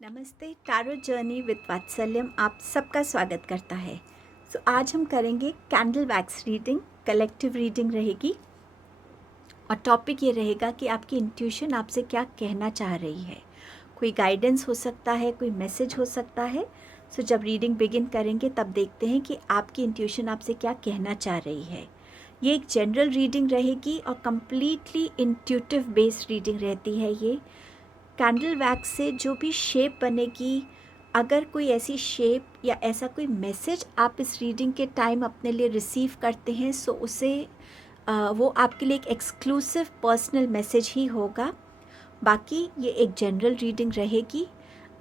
नमस्ते। Tarot journey with वात्सल्यम आप सबका स्वागत करता है। आज हम करेंगे candle wax reading, collective reading रहेगी और टॉपिक ये रहेगा कि आपकी इंट्यूशन आपसे क्या कहना चाह रही है। कोई गाइडेंस हो सकता है, कोई मैसेज हो सकता है। जब रीडिंग बिगिन करेंगे तब देखते हैं कि आपकी इंट्यूशन आपसे क्या कहना चाह रही है। ये एक जनरल रीडिंग रहेगी और कम्प्लीटली इंट्यूटिव बेस्ड रीडिंग रहती है। ये कैंडल वैक्स से जो भी शेप बनेगी, अगर कोई ऐसी शेप या ऐसा कोई मैसेज आप इस रीडिंग के टाइम अपने लिए रिसीव करते हैं, सो उसे वो आपके लिए एक एक्सक्लूसिव पर्सनल मैसेज ही होगा। बाकी ये एक जनरल रीडिंग रहेगी।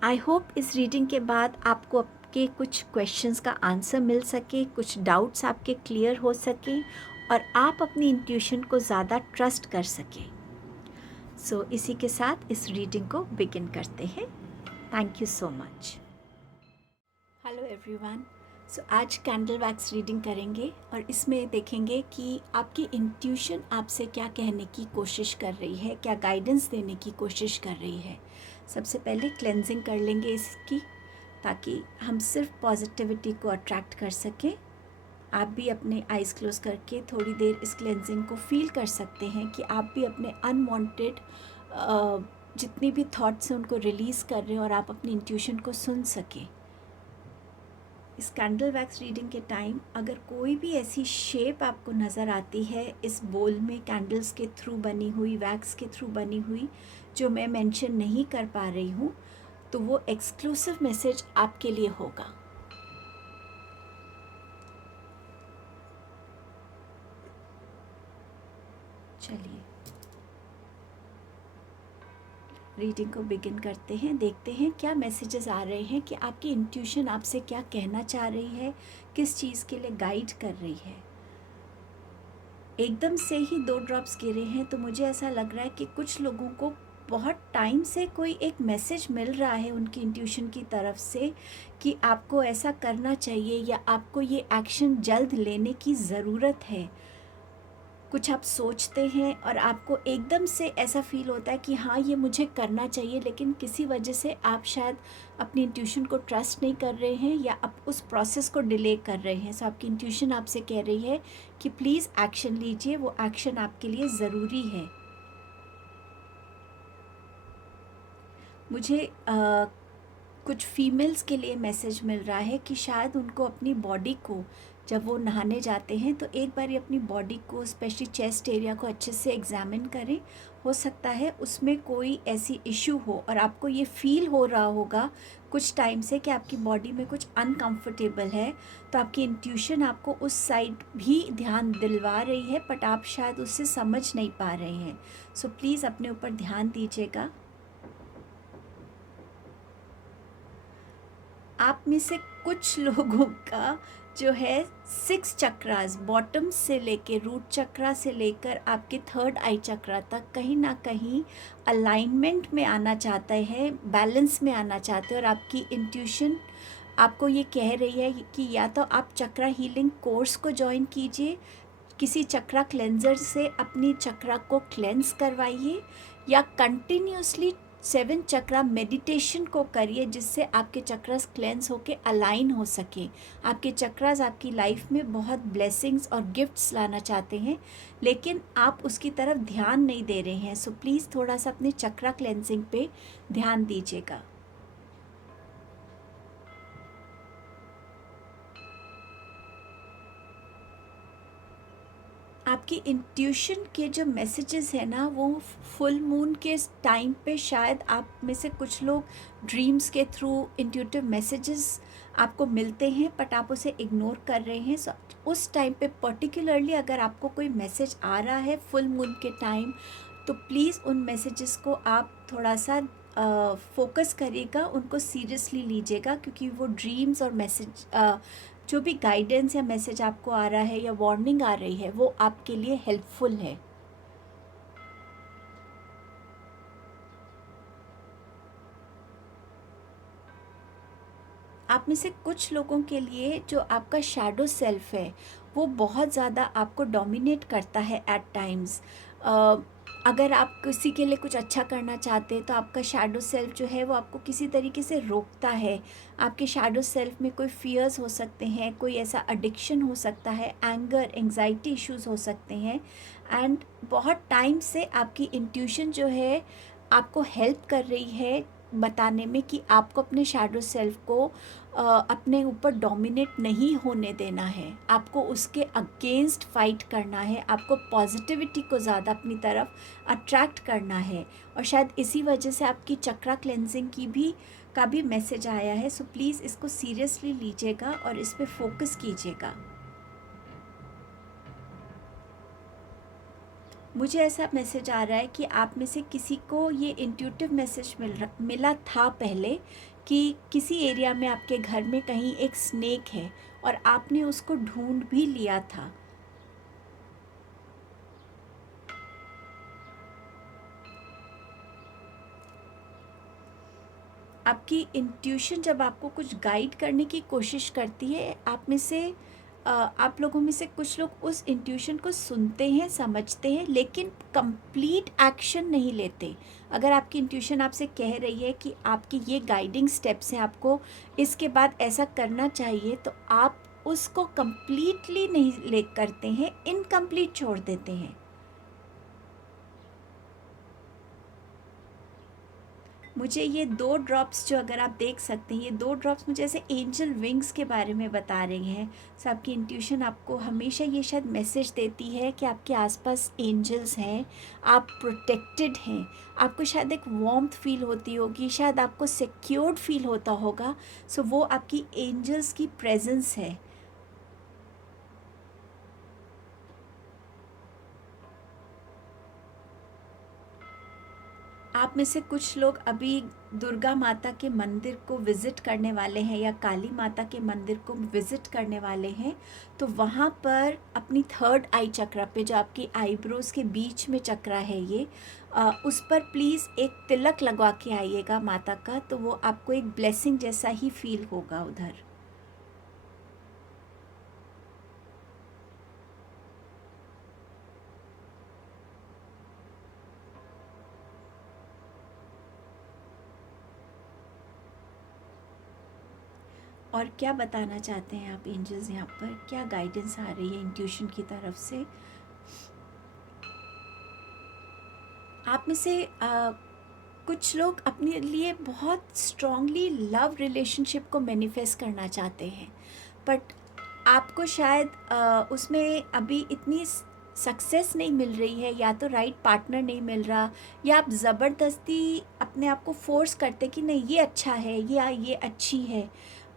आई होप इस रीडिंग के बाद आपको आपके कुछ क्वेश्चंस का आंसर मिल सके, कुछ डाउट्स आपके क्लियर हो सकें और आप अपनी इंट्यूशन को ज़्यादा ट्रस्ट कर सकें। इसी के साथ इस रीडिंग को बिगिन करते हैं। Thank you so much. Hello everyone. आज कैंडल वैक्स रीडिंग करेंगे और इसमें देखेंगे कि आपकी इंट्यूशन आपसे क्या कहने की कोशिश कर रही है, क्या गाइडेंस देने की कोशिश कर रही है। सबसे पहले क्लेंजिंग कर लेंगे इसकी, ताकि हम सिर्फ पॉजिटिविटी को अट्रैक्ट कर सकें। आप भी अपने आइज़ क्लोज करके थोड़ी देर इस क्लेंजिंग को फील कर सकते हैं कि आप भी अपने अनवांटेड जितनी भी थॉट्स हैं उनको रिलीज़ कर रहे हैं और आप अपनी इंट्यूशन को सुन सकें। इस कैंडल वैक्स रीडिंग के टाइम अगर कोई भी ऐसी शेप आपको नज़र आती है इस बोल में, कैंडल्स के थ्रू बनी हुई, वैक्स के थ्रू बनी हुई, जो मैं मेंशन नहीं कर पा रही हूँ, तो वो एक्सक्लूसिव मैसेज आपके लिए होगा। चलिए रीडिंग को बिगिन करते हैं। देखते हैं क्या मैसेजेस आ रहे हैं, कि आपकी इंट्यूशन आपसे क्या कहना चाह रही है, किस चीज़ के लिए गाइड कर रही है। एकदम से ही 2 ड्रॉप्स गिरे हैं, तो मुझे ऐसा लग रहा है कि कुछ लोगों को बहुत टाइम से कोई एक मैसेज मिल रहा है उनकी इंट्यूशन की तरफ से कि आपको ऐसा करना चाहिए या आपको ये एक्शन जल्द लेने की ज़रूरत है। कुछ आप सोचते हैं और आपको एकदम से ऐसा फील होता है कि हाँ, ये मुझे करना चाहिए, लेकिन किसी वजह से आप शायद अपनी इंट्यूशन को ट्रस्ट नहीं कर रहे हैं या आप उस प्रोसेस को डिले कर रहे हैं। सो आपकी इंट्यूशन आपसे कह रही है कि प्लीज़ एक्शन लीजिए, वो एक्शन आपके लिए ज़रूरी है। मुझे कुछ फीमेल्स के लिए मैसेज मिल रहा है कि शायद उनको अपनी बॉडी को, जब वो नहाने जाते हैं तो एक बार अपनी बॉडी को, स्पेशली चेस्ट एरिया को अच्छे से एग्जामिन करें। हो सकता है उसमें कोई ऐसी इशू हो और आपको ये फील हो रहा होगा कुछ टाइम से कि आपकी बॉडी में कुछ अनकंफर्टेबल है, तो आपकी इंट्यूशन आपको उस साइड भी ध्यान दिलवा रही है, बट आप शायद उससे समझ नहीं पा रहे हैं। सो प्लीज़ अपने ऊपर ध्यान दीजिएगा। आप में से कुछ लोगों का जो है 6 चक्रास, बॉटम से लेके रूट चक्रा से लेकर आपके 3rd आई चक्रा तक कहीं ना कहीं अलाइनमेंट में आना चाहता है, बैलेंस में आना चाहते हैं। और आपकी इंट्यूशन आपको ये कह रही है कि या तो आप चक्रा हीलिंग कोर्स को ज्वाइन कीजिए, किसी चक्रा क्लेंजर से अपनी चक्रा को क्लेंस करवाइए, या कंटिन्यूसली 7 चक्रा मेडिटेशन को करिए, जिससे आपके चक्रास क्लेंस होके अलाइन हो सके। आपके चक्रास आपकी लाइफ में बहुत ब्लेसिंग्स और गिफ्ट्स लाना चाहते हैं, लेकिन आप उसकी तरफ ध्यान नहीं दे रहे हैं। सो प्लीज़ थोड़ा सा अपने चक्रा क्लेंसिंग पे ध्यान दीजिएगा। आपकी इंट्यूशन के जो मैसेजेस हैं ना, वो फुल मून के टाइम पे शायद आप में से कुछ लोग ड्रीम्स के थ्रू इंट्यूटिव मैसेजेस आपको मिलते हैं, बट आप उसे इग्नोर कर रहे हैं। सो उस टाइम पे पर्टिकुलरली अगर आपको कोई मैसेज आ रहा है फुल मून के टाइम, तो प्लीज़ उन मैसेजेस को आप थोड़ा सा फोकस करिएगा, उनको सीरियसली लीजिएगा, क्योंकि वो ड्रीम्स और मैसेज, जो भी गाइडेंस या मैसेज आपको आ रहा है या वार्निंग आ रही है, वो आपके लिए हेल्पफुल है। आप में से कुछ लोगों के लिए जो आपका शैडो सेल्फ है, वो बहुत ज़्यादा आपको डोमिनेट करता है एट टाइम्स। अगर आप किसी के लिए कुछ अच्छा करना चाहते हैं तो आपका शैडो सेल्फ जो है वो आपको किसी तरीके से रोकता है। आपके शैडो सेल्फ में कोई फियर्स हो सकते हैं, कोई ऐसा एडिक्शन हो सकता है, एंगर, एंजाइटी इश्यूज हो सकते हैं। एंड बहुत टाइम से आपकी इंट्यूशन जो है आपको हेल्प कर रही है बताने में कि आपको अपने शैडो सेल्फ को अपने ऊपर डोमिनेट नहीं होने देना है, आपको उसके अगेंस्ट फाइट करना है, आपको पॉजिटिविटी को ज़्यादा अपनी तरफ अट्रैक्ट करना है। और शायद इसी वजह से आपकी चक्रा क्लेंजिंग का भी मैसेज आया है। सो प्लीज़ इसको सीरियसली लीजिएगा और इस पे फोकस कीजिएगा। मुझे ऐसा मैसेज आ रहा है कि आप में से किसी को ये इंट्यूटिव मैसेज मिला था पहले कि किसी एरिया में आपके घर में कहीं एक स्नेक है और आपने उसको ढूंढ भी लिया था। आपकी इंट्यूशन जब आपको कुछ गाइड करने की कोशिश करती है, आप लोगों में से कुछ लोग उस इंट्यूशन को सुनते हैं, समझते हैं, लेकिन कंप्लीट एक्शन नहीं लेते। अगर आपकी इंट्यूशन आपसे कह रही है कि आपकी ये गाइडिंग स्टेप्स हैं, आपको इसके बाद ऐसा करना चाहिए, तो आप उसको कंप्लीटली नहीं ले करते हैं, इनकम्प्लीट छोड़ देते हैं। मुझे ये 2 ड्रॉप्स जो अगर आप देख सकते हैं, ये 2 ड्रॉप्स मुझे ऐसे एंजल विंग्स के बारे में बता रही हैं। सो आपकी इंट्यूशन आपको हमेशा ये शायद मैसेज देती है कि आपके आसपास एंजल्स हैं, आप प्रोटेक्टेड हैं, आपको शायद एक वार्मथ फील होती होगी, शायद आपको सिक्योर्ड फील होता होगा। सो वो आपकी एंजल्स की प्रेजेंस है। आप में से कुछ लोग अभी दुर्गा माता के मंदिर को विज़िट करने वाले हैं या काली माता के मंदिर को विज़िट करने वाले हैं, तो वहाँ पर अपनी 3rd आई चक्रा पे, जो आपकी आईब्रोज़ के बीच में चक्रा है ये, उस पर प्लीज़ एक तिलक लगवा के आइएगा माता का, तो वो आपको एक ब्लेसिंग जैसा ही फील होगा उधर। और क्या बताना चाहते हैं आप एंजल्स, यहाँ पर क्या गाइडेंस आ रही है इंट्यूशन की तरफ से? आप में से कुछ लोग अपने लिए बहुत स्ट्रॉन्गली लव रिलेशनशिप को मैनिफेस्ट करना चाहते हैं, बट आपको शायद उसमें अभी इतनी सक्सेस नहीं मिल रही है, या तो राइट पार्टनर नहीं मिल रहा, या आप ज़बरदस्ती अपने आप को फोर्स करते कि नहीं ये अच्छा है या ये अच्छी है,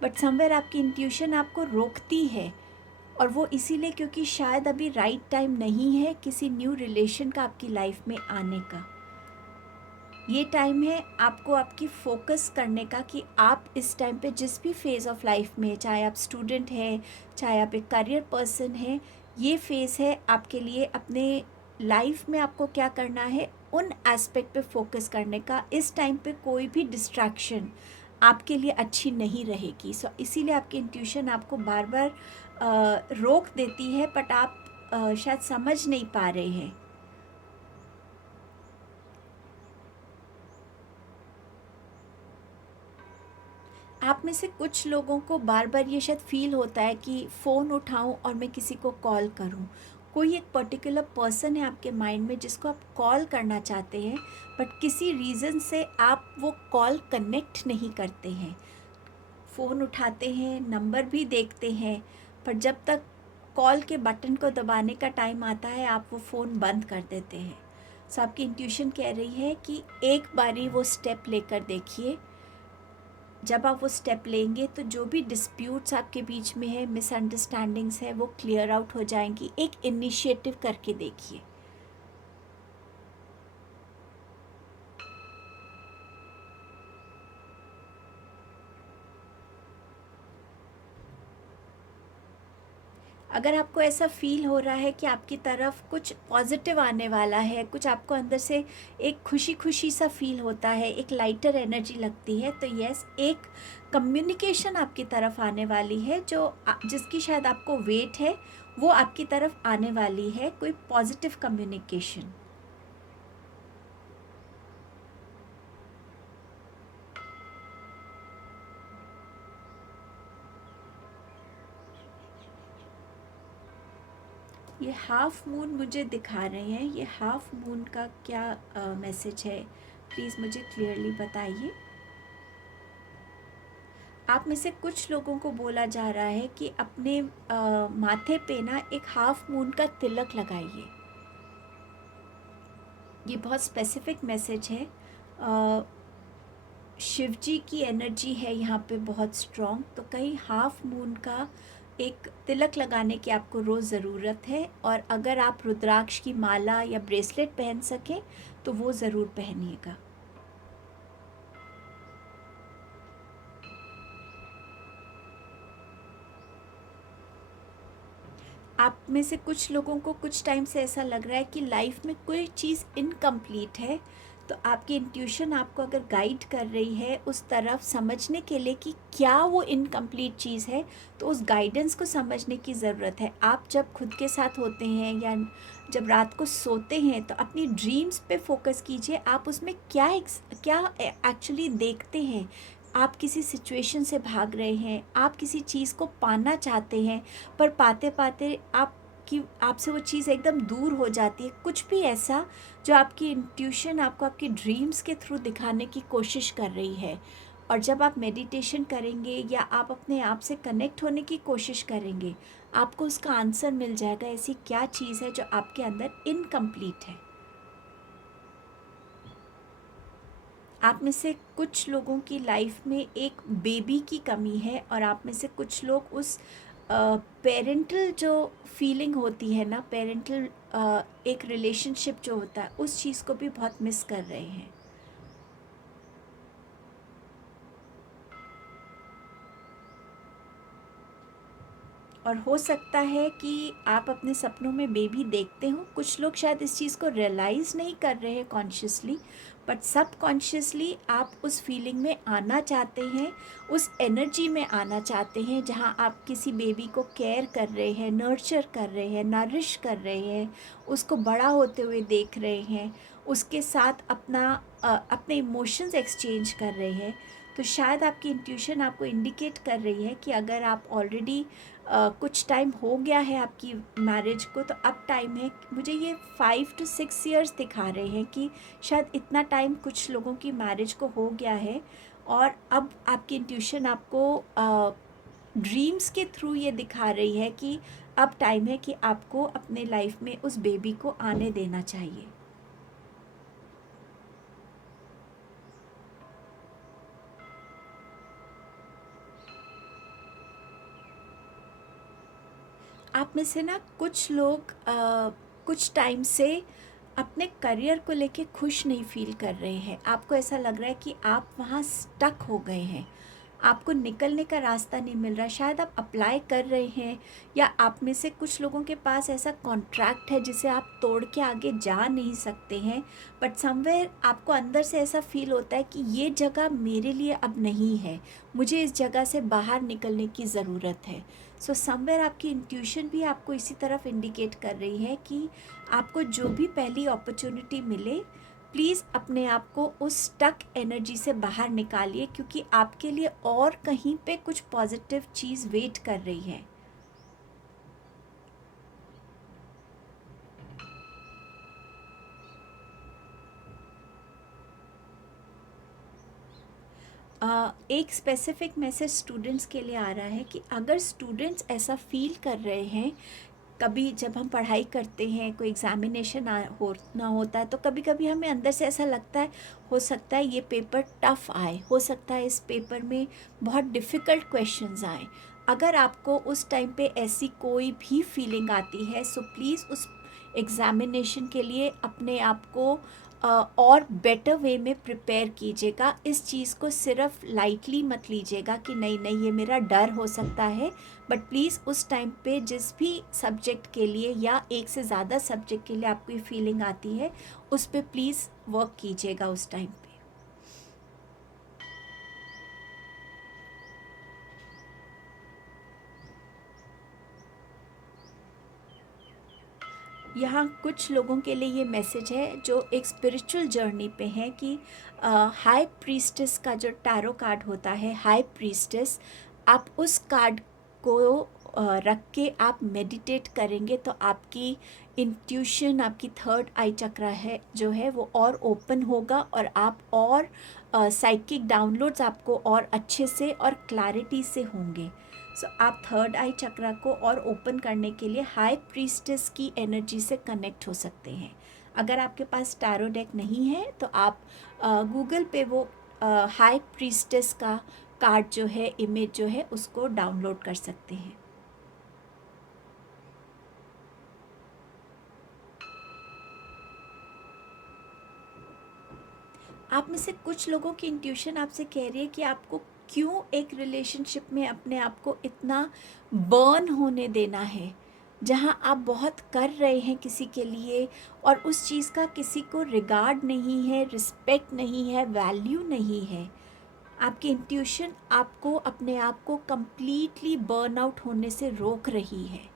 बट समवेयर आपकी इंट्यूशन आपको रोकती है। और वो इसीलिए क्योंकि शायद अभी राइट टाइम नहीं है किसी न्यू रिलेशन का आपकी लाइफ में आने का। ये टाइम है आपको आपकी फोकस करने का कि आप इस टाइम पे जिस भी फेज़ ऑफ लाइफ में, चाहे आप स्टूडेंट हैं, चाहे आप एक करियर पर्सन हैं, ये फेज़ है आपके लिए अपने लाइफ में आपको क्या करना है, उन एस्पेक्ट पे फोकस करने का। इस टाइम पे कोई भी डिस्ट्रैक्शन आपके लिए अच्छी नहीं रहेगी। सो इसीलिए आपकी इंट्यूशन आपको बार बार रोक देती है, बट आप शायद समझ नहीं पा रहे हैं। आप में से कुछ लोगों को बार बार ये शायद फील होता है कि फ़ोन उठाऊं और मैं किसी को कॉल करूं। कोई एक पर्टिकुलर पर्सन है आपके माइंड में जिसको आप कॉल करना चाहते हैं, बट किसी रीज़न से आप वो कॉल कनेक्ट नहीं करते हैं। फ़ोन उठाते हैं, नंबर भी देखते हैं, पर जब तक कॉल के बटन को दबाने का टाइम आता है आप वो फ़ोन बंद कर देते हैं। सो आपकी इंट्यूशन कह रही है कि एक बारी वो स्टेप लेकर देखिए। जब आप वो स्टेप लेंगे तो जो भी डिस्प्यूट्स आपके बीच में है, मिसअंडरस्टैंडिंग्स है, वो क्लियर आउट हो जाएंगी। एक इनिशिएटिव करके देखिए। अगर आपको ऐसा फील हो रहा है कि आपकी तरफ कुछ पॉजिटिव आने वाला है, कुछ आपको अंदर से एक खुशी खुशी सा फील होता है, एक लाइटर एनर्जी लगती है, तो यस, एक कम्युनिकेशन आपकी तरफ आने वाली है जिसकी शायद आपको वेट है, वो आपकी तरफ आने वाली है, कोई पॉजिटिव कम्युनिकेशन। ये हाफ मून मुझे दिखा रहे हैं, ये हाफ मून का क्या मैसेज है, प्लीज़ मुझे क्लियरली बताइए। आप में से कुछ लोगों को बोला जा रहा है कि अपने माथे पे ना एक हाफ मून का तिलक लगाइए। ये बहुत स्पेसिफिक मैसेज है। शिव जी की एनर्जी है यहाँ पे बहुत स्ट्रॉन्ग, तो कहीं हाफ मून का एक तिलक लगाने की आपको रोज़ ज़रूरत है। और अगर आप रुद्राक्ष की माला या ब्रेसलेट पहन सकें तो वो ज़रूर पहनिएगा। आप में से कुछ लोगों को कुछ टाइम से ऐसा लग रहा है कि लाइफ में कोई चीज़ इनकम्प्लीट है, तो आपकी इंट्यूशन आपको अगर गाइड कर रही है उस तरफ समझने के लिए कि क्या वो इनकम्प्लीट चीज़ है, तो उस गाइडेंस को समझने की ज़रूरत है। आप जब खुद के साथ होते हैं या जब रात को सोते हैं तो अपनी ड्रीम्स पे फोकस कीजिए। आप उसमें क्या एक्चुअली देखते हैं। आप किसी सिचुएशन से भाग रहे हैं, आप किसी चीज़ को पाना चाहते हैं, पर पाते पाते आपसे वो चीज़ एकदम दूर हो जाती है। कुछ भी ऐसा जो आपकी इंट्यूशन आपको आपकी ड्रीम्स के थ्रू दिखाने की कोशिश कर रही है। और जब आप मेडिटेशन करेंगे या आप अपने आप से कनेक्ट होने की कोशिश करेंगे, आपको उसका आंसर मिल जाएगा। ऐसी क्या चीज़ है जो आपके अंदर इनकम्प्लीट है। आप में से कुछ लोगों की लाइफ में एक बेबी की कमी है, और आप में से कुछ लोग उस पेरेंटल जो फीलिंग होती है ना, पेरेंटल एक रिलेशनशिप जो होता है, उस चीज़ को भी बहुत मिस कर रहे हैं। और हो सकता है कि आप अपने सपनों में बेबी देखते हो। कुछ लोग शायद इस चीज़ को रियलाइज़ नहीं कर रहे हैं कॉन्शियसली, बट सब कॉन्शियसली आप उस फीलिंग में आना चाहते हैं, उस एनर्जी में आना चाहते हैं जहाँ आप किसी बेबी को केयर कर रहे हैं, नर्चर कर रहे हैं, नरिश कर रहे हैं, उसको बड़ा होते हुए देख रहे हैं, उसके साथ अपने इमोशंस एक्सचेंज कर रहे हैं। तो शायद आपकी इंट्यूशन आपको इंडिकेट कर रही है कि अगर आप ऑलरेडी कुछ टाइम हो गया है आपकी मैरिज को, तो अब टाइम है। मुझे ये 5 to 6 years दिखा रहे हैं कि शायद इतना टाइम कुछ लोगों की मैरिज को हो गया है, और अब आपकी इंट्यूशन आपको ड्रीम्स के थ्रू ये दिखा रही है कि अब टाइम है कि आपको अपने लाइफ में उस बेबी को आने देना चाहिए। आप में से ना कुछ लोग कुछ टाइम से अपने करियर को लेके खुश नहीं फील कर रहे हैं। आपको ऐसा लग रहा है कि आप वहाँ स्टक हो गए हैं, आपको निकलने का रास्ता नहीं मिल रहा। शायद आप अप्लाई कर रहे हैं, या आप में से कुछ लोगों के पास ऐसा कॉन्ट्रैक्ट है जिसे आप तोड़ के आगे जा नहीं सकते हैं, बट समवेयर आपको अंदर से ऐसा फील होता है कि ये जगह मेरे लिए अब नहीं है, मुझे इस जगह से बाहर निकलने की ज़रूरत है। सो समवेयर आपकी इंट्यूशन भी आपको इसी तरफ इंडिकेट कर रही है कि आपको जो भी पहली अपॉर्चुनिटी मिले, प्लीज़ अपने आप को उस स्टक एनर्जी से बाहर निकालिए, क्योंकि आपके लिए और कहीं पे कुछ पॉजिटिव चीज़ वेट कर रही है। एक स्पेसिफिक मैसेज स्टूडेंट्स के लिए आ रहा है कि अगर स्टूडेंट्स ऐसा फील कर रहे हैं, कभी जब हम पढ़ाई करते हैं, कोई एग्ज़ामिनेशन होना होता है, तो कभी कभी हमें अंदर से ऐसा लगता है, हो सकता है ये पेपर टफ़ आए, हो सकता है इस पेपर में बहुत डिफ़िकल्ट क्वेश्चंस आए। अगर आपको उस टाइम पे ऐसी कोई भी फीलिंग आती है, सो प्लीज़ उस एग्ज़ामिनेशन के लिए अपने आप को और बेटर वे में प्रिपेयर कीजिएगा। इस चीज़ को सिर्फ लाइटली मत लीजिएगा कि नहीं नहीं ये मेरा डर हो सकता है, बट प्लीज़ उस टाइम पे जिस भी सब्जेक्ट के लिए या एक से ज़्यादा सब्जेक्ट के लिए आपको ये फीलिंग आती है, उस पर प्लीज़ वर्क कीजिएगा उस टाइम पे। यहाँ कुछ लोगों के लिए ये मैसेज है जो एक स्पिरिचुअल जर्नी पे हैं कि हाई प्रीस्टेस का जो टैरो कार्ड होता है, हाई प्रीस्टेस, आप उस कार्ड को रख के आप मेडिटेट करेंगे तो आपकी इंट्यूशन, आपकी थर्ड आई चक्रा है जो है वो और ओपन होगा और आप और साइकिक डाउनलोड्स आपको और अच्छे से और क्लैरिटी से होंगे। सो आप थर्ड आई चक्रा को और ओपन करने के लिए हाई प्रीस्टेस की एनर्जी से कनेक्ट हो सकते हैं। अगर आपके पास टैरो डेक नहीं है तो आप गूगल पे वो हाई प्रीस्टेस का कार्ड जो है, इमेज जो है, उसको डाउनलोड कर सकते हैं। आप में से कुछ लोगों की इंट्यूशन आपसे कह रही है कि आपको क्यों एक रिलेशनशिप में अपने आप को इतना बर्न होने देना है, जहां आप बहुत कर रहे हैं किसी के लिए और उस चीज़ का किसी को रिगार्ड नहीं है, रिस्पेक्ट नहीं है, वैल्यू नहीं है। आपकी इंट्यूशन आपको अपने आप को कंप्लीटली बर्न आउट होने से रोक रही है।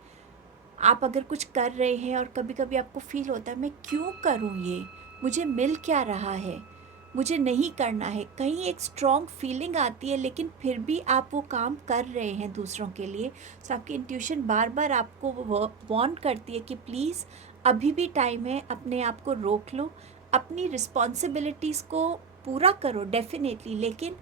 आप अगर कुछ कर रहे हैं और कभी कभी आपको फील होता है मैं क्यों करूं ये, मुझे मिल क्या रहा है, मुझे नहीं करना है, कहीं एक स्ट्रॉन्ग फीलिंग आती है लेकिन फिर भी आप वो काम कर रहे हैं दूसरों के लिए। सो आपकी इंट्यूशन बार बार आपको वार्न करती है कि प्लीज़ अभी भी टाइम है, अपने आप को रोक लो, अपनी रिस्पॉन्सिबिलिटीज़ को पूरा करो डेफिनेटली, लेकिन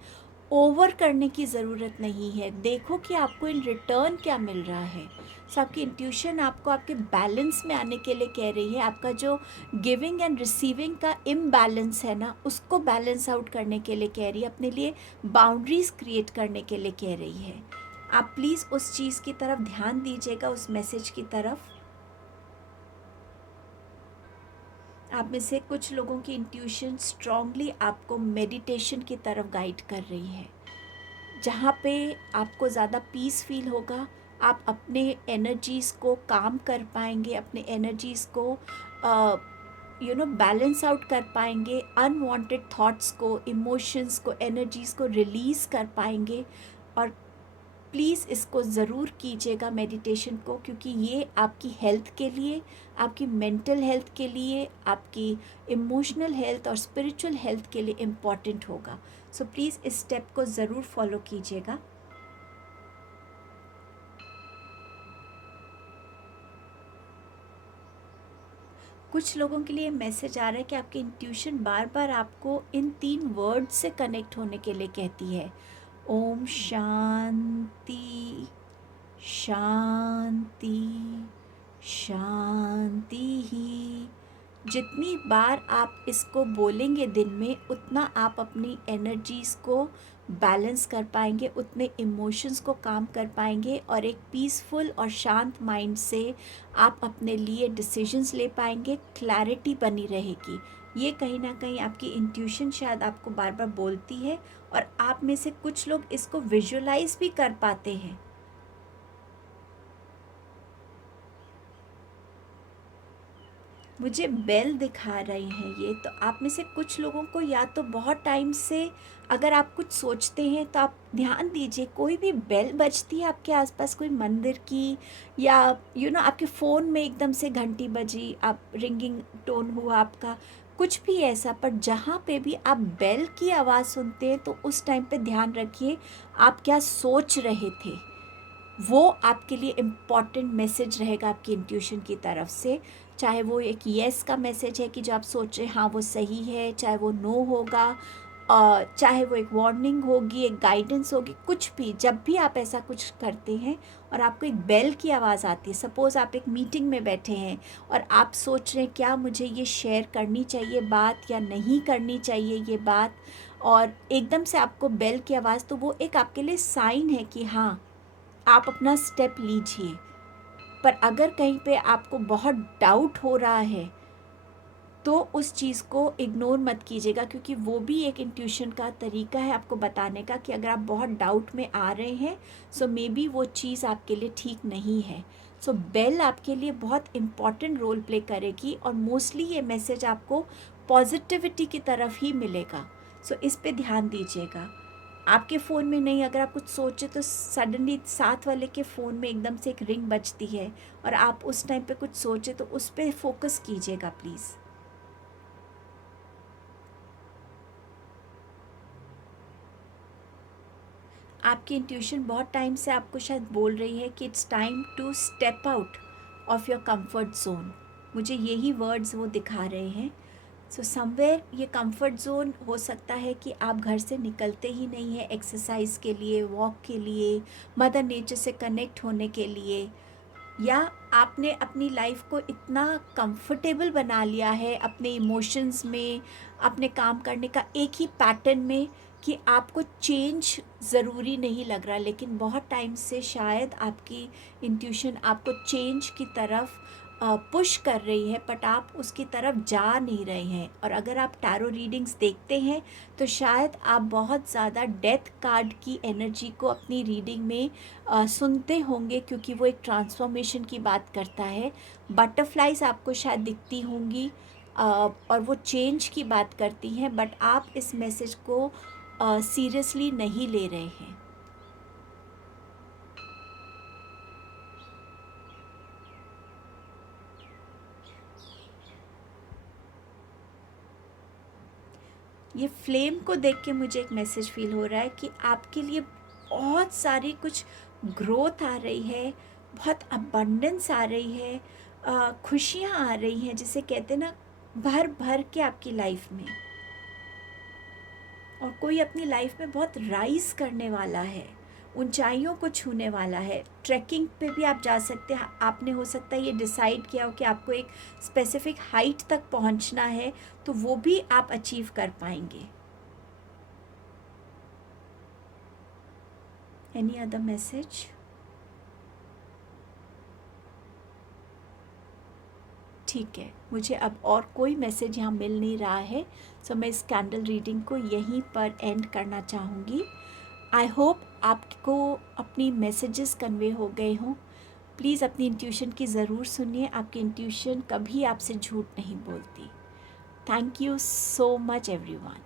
ओवर करने की ज़रूरत नहीं है। देखो कि आपको इन रिटर्न क्या मिल रहा है। सो आपकी इंट्यूशन आपको आपके बैलेंस में आने के लिए कह रही है। आपका जो गिविंग एंड रिसीविंग का इम्बैलेंस है ना, उसको बैलेंस आउट करने के लिए कह रही है, अपने लिए बाउंड्रीज क्रिएट करने के लिए कह रही है। आप प्लीज़ उस चीज़ की तरफ ध्यान दीजिएगा, उस मैसेज की तरफ। आप में से कुछ लोगों की इंट्यूशन स्ट्रांगली आपको मेडिटेशन की तरफ गाइड कर रही है, जहाँ पे आपको ज़्यादा पीस फील होगा। आप अपने एनर्जीज़ को काम कर पाएंगे, अपने एनर्जीज़ को बैलेंस आउट कर पाएंगे, अनवांटेड थॉट्स को, इमोशंस को, एनर्जीज़ को रिलीज़ कर पाएंगे। और प्लीज़ इसको ज़रूर कीजिएगा मेडिटेशन को, क्योंकि ये आपकी हेल्थ के लिए, आपकी मेंटल हेल्थ के लिए, आपकी इमोशनल हेल्थ और स्पिरिचुअल हेल्थ के लिए इम्पॉर्टेंट होगा। सो प्लीज़ इस स्टेप को ज़रूर फॉलो कीजिएगा। कुछ लोगों के लिए मैसेज आ रहा है कि आपकी इंट्यूशन बार बार आपको इन 3 वर्ड से कनेक्ट होने के लिए कहती है, ओम शांति शांति शांति ही। जितनी बार आप इसको बोलेंगे दिन में, उतना आप अपनी एनर्जीज़ को बैलेंस कर पाएंगे, उतने इमोशंस को काम कर पाएंगे और एक पीसफुल और शांत माइंड से आप अपने लिए डिसीजंस ले पाएंगे, क्लैरिटी बनी रहेगी। ये कहीं ना कहीं आपकी इंट्यूशन शायद आपको बार बार बोलती है और आप में से कुछ लोग इसको विजुअलाइज भी कर पाते हैं। मुझे बेल दिखा रही हैं ये, तो आप में से कुछ लोगों को या तो बहुत टाइम से अगर आप कुछ सोचते हैं तो आप ध्यान दीजिए, कोई भी बेल बजती है आपके आसपास, कोई मंदिर की या आपके फ़ोन में एकदम से घंटी बजी, आप रिंगिंग टोन हुआ आपका, कुछ भी ऐसा। पर जहाँ पे भी आप बेल की आवाज़ सुनते हैं तो उस टाइम पे ध्यान रखिए आप क्या सोच रहे थे। वो आपके लिए इम्पॉर्टेंट मैसेज रहेगा आपकी इंट्यूशन की तरफ से। चाहे वो एक येस का मैसेज है कि जो आप सोच रहे हैं हाँ वो सही है, चाहे वो नो होगा, चाहे वो एक वार्निंग होगी, एक गाइडेंस होगी, कुछ भी। जब भी आप ऐसा कुछ करते हैं और आपको एक बेल की आवाज़ आती है, सपोज़ आप एक मीटिंग में बैठे हैं और आप सोच रहे हैं क्या मुझे ये शेयर करनी चाहिए बात या नहीं करनी चाहिए ये बात, और एकदम से आपको बेल की आवाज़, तो वो एक आपके लिए साइन है कि हाँ आप अपना स्टेप लीजिए। पर अगर कहीं पे आपको बहुत डाउट हो रहा है तो उस चीज़ को इग्नोर मत कीजिएगा, क्योंकि वो भी एक इंट्यूशन का तरीका है आपको बताने का कि अगर आप बहुत डाउट में आ रहे हैं सो मे बी वो चीज़ आपके लिए ठीक नहीं है। सो बेल आपके लिए बहुत इम्पॉर्टेंट रोल प्ले करेगी और मोस्टली ये मैसेज आपको पॉजिटिविटी की तरफ ही मिलेगा। सो इस पे ध्यान दीजिएगा। आपके फ़ोन में नहीं, अगर आप कुछ सोचे तो सडनली साथ वाले के फ़ोन में एकदम से एक रिंग बजती है और आप उस टाइम पे कुछ सोचे तो उस पर फोकस कीजिएगा प्लीज़। आपकी इंट्यूशन बहुत टाइम से आपको शायद बोल रही है कि it's time to step out of your comfort zone. मुझे यही वर्ड्स वो दिखा रहे हैं। सो समवेयर ये कंफर्ट जोन हो सकता है कि आप घर से निकलते ही नहीं है एक्सरसाइज के लिए, वॉक के लिए, मदर नेचर से कनेक्ट होने के लिए, या आपने अपनी लाइफ को इतना कंफर्टेबल बना लिया है अपने इमोशंस में, अपने काम करने का एक ही पैटर्न में, कि आपको चेंज ज़रूरी नहीं लग रहा। लेकिन बहुत टाइम से शायद आपकी इंट्यूशन आपको चेंज की तरफ पुश कर रही है, बट आप उसकी तरफ जा नहीं रहे हैं। और अगर आप टैरो रीडिंग्स देखते हैं तो शायद आप बहुत ज़्यादा डेथ कार्ड की एनर्जी को अपनी रीडिंग में सुनते होंगे, क्योंकि वो एक ट्रांसफॉर्मेशन की बात करता है। बटरफ्लाइज आपको शायद दिखती होंगी और वो चेंज की बात करती हैं, बट आप इस मैसेज को सीरियसली नहीं ले रहे हैं। ये फ्लेम को देख के मुझे एक मैसेज फील हो रहा है कि आपके लिए बहुत सारी कुछ ग्रोथ आ रही है, बहुत अबंडेंस आ रही है, खुशियाँ आ रही हैं, जिसे कहते हैं ना, भर भर के आपकी लाइफ में। और कोई अपनी लाइफ में बहुत राइज करने वाला है, ऊंचाइयों को छूने वाला है। ट्रैकिंग पे भी आप जा सकते हैं। आपने हो सकता है ये डिसाइड किया हो कि आपको एक स्पेसिफिक हाइट तक पहुंचना है, तो वो भी आप अचीव कर पाएंगे। Any other message? ठीक है, मुझे अब और कोई मैसेज यहाँ मिल नहीं रहा है, सो मैं इस कैंडल रीडिंग को यहीं पर एंड करना चाहूँगी। आई होप आपको अपनी मैसेजेस कन्वे हो गए हों। प्लीज़ अपनी इंट्यूशन की ज़रूर सुनिए, आपकी इंट्यूशन कभी आपसे झूठ नहीं बोलती। Thank you so much everyone.